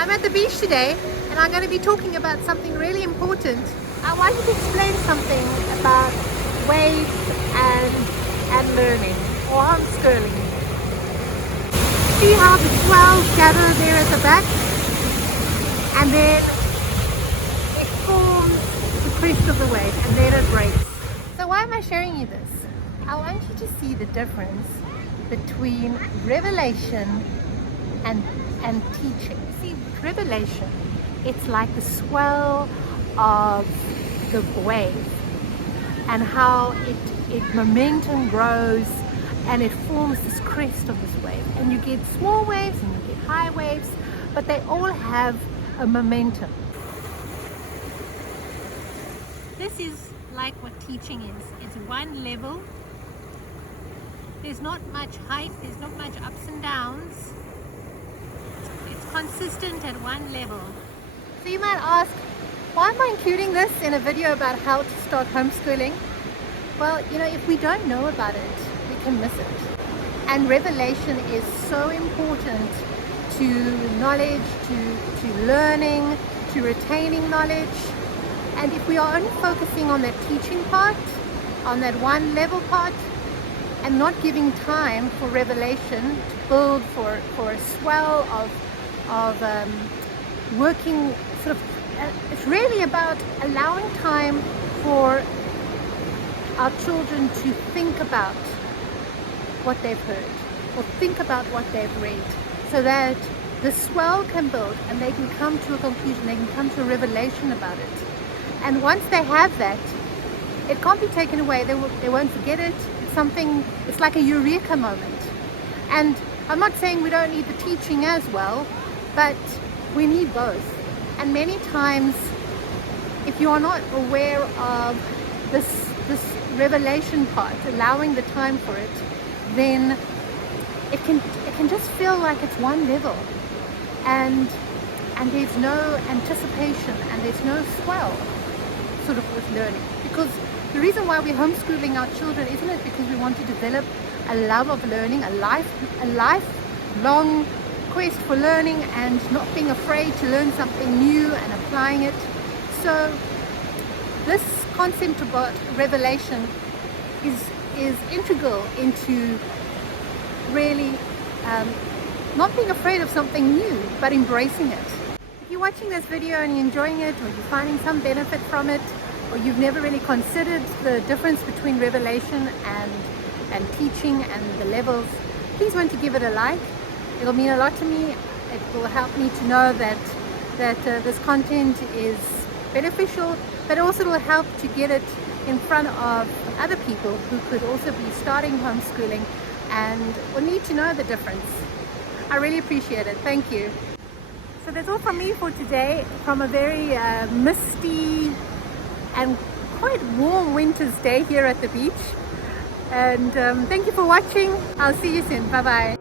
I'm at the beach today and I'm going to be talking about something really important. I wanted to explain something about waves and learning or homeschooling. See how the swells gather there at the back and then it forms the crest of the wave and then it breaks. So why am I sharing you this? I want you to see the difference between revelation and teaching. See, revelation, it's like the swell of the wave and how it momentum grows and it forms this crest of this wave, and you get small waves and you get high waves, but they all have a momentum. This is like what teaching is. It's one level. There's not much height, there's not much ups and downs. It's consistent at one level. So you might ask, why am I including this in a video about how to start homeschooling? Well, you know, if we don't know about it, we can miss it. And revelation is so important to knowledge, to learning, to retaining knowledge. And if we are only focusing on that teaching part, on that one level part, and not giving time for revelation to build for a swell of working sort of, it's really about allowing time for our children to think about what they've heard or think about what they've read, so that the swell can build and they can come to a conclusion, they can come to a revelation about it. And once they have that, it can't be taken away. They won't forget it. It's something, it's like a eureka moment. And I'm not saying we don't need the teaching as well, but we need both. And many times, if you are not aware of this revelation part, allowing the time for it, then it can just feel like it's one level, and there's no anticipation and there's no swell sort of with learning. Because the reason why we're homeschooling our children, isn't it because we want to develop a love of learning, a lifelong quest for learning and not being afraid to learn something new and applying it. So this concept about revelation is integral into really not being afraid of something new, but embracing it. If you're watching this video and you're enjoying it, or you're finding some benefit from it, or you've never really considered the difference between revelation and teaching and the levels, please want to give it a like. It'll mean a lot to me. It will help me to know that this content is beneficial, but also it will help to get it in front of other people who could also be starting homeschooling and will need to know the difference. I really appreciate it. Thank you. So that's all from me for today, from a very misty and quite warm winter's day here at the beach. And thank you for watching. I'll see you soon. Bye bye.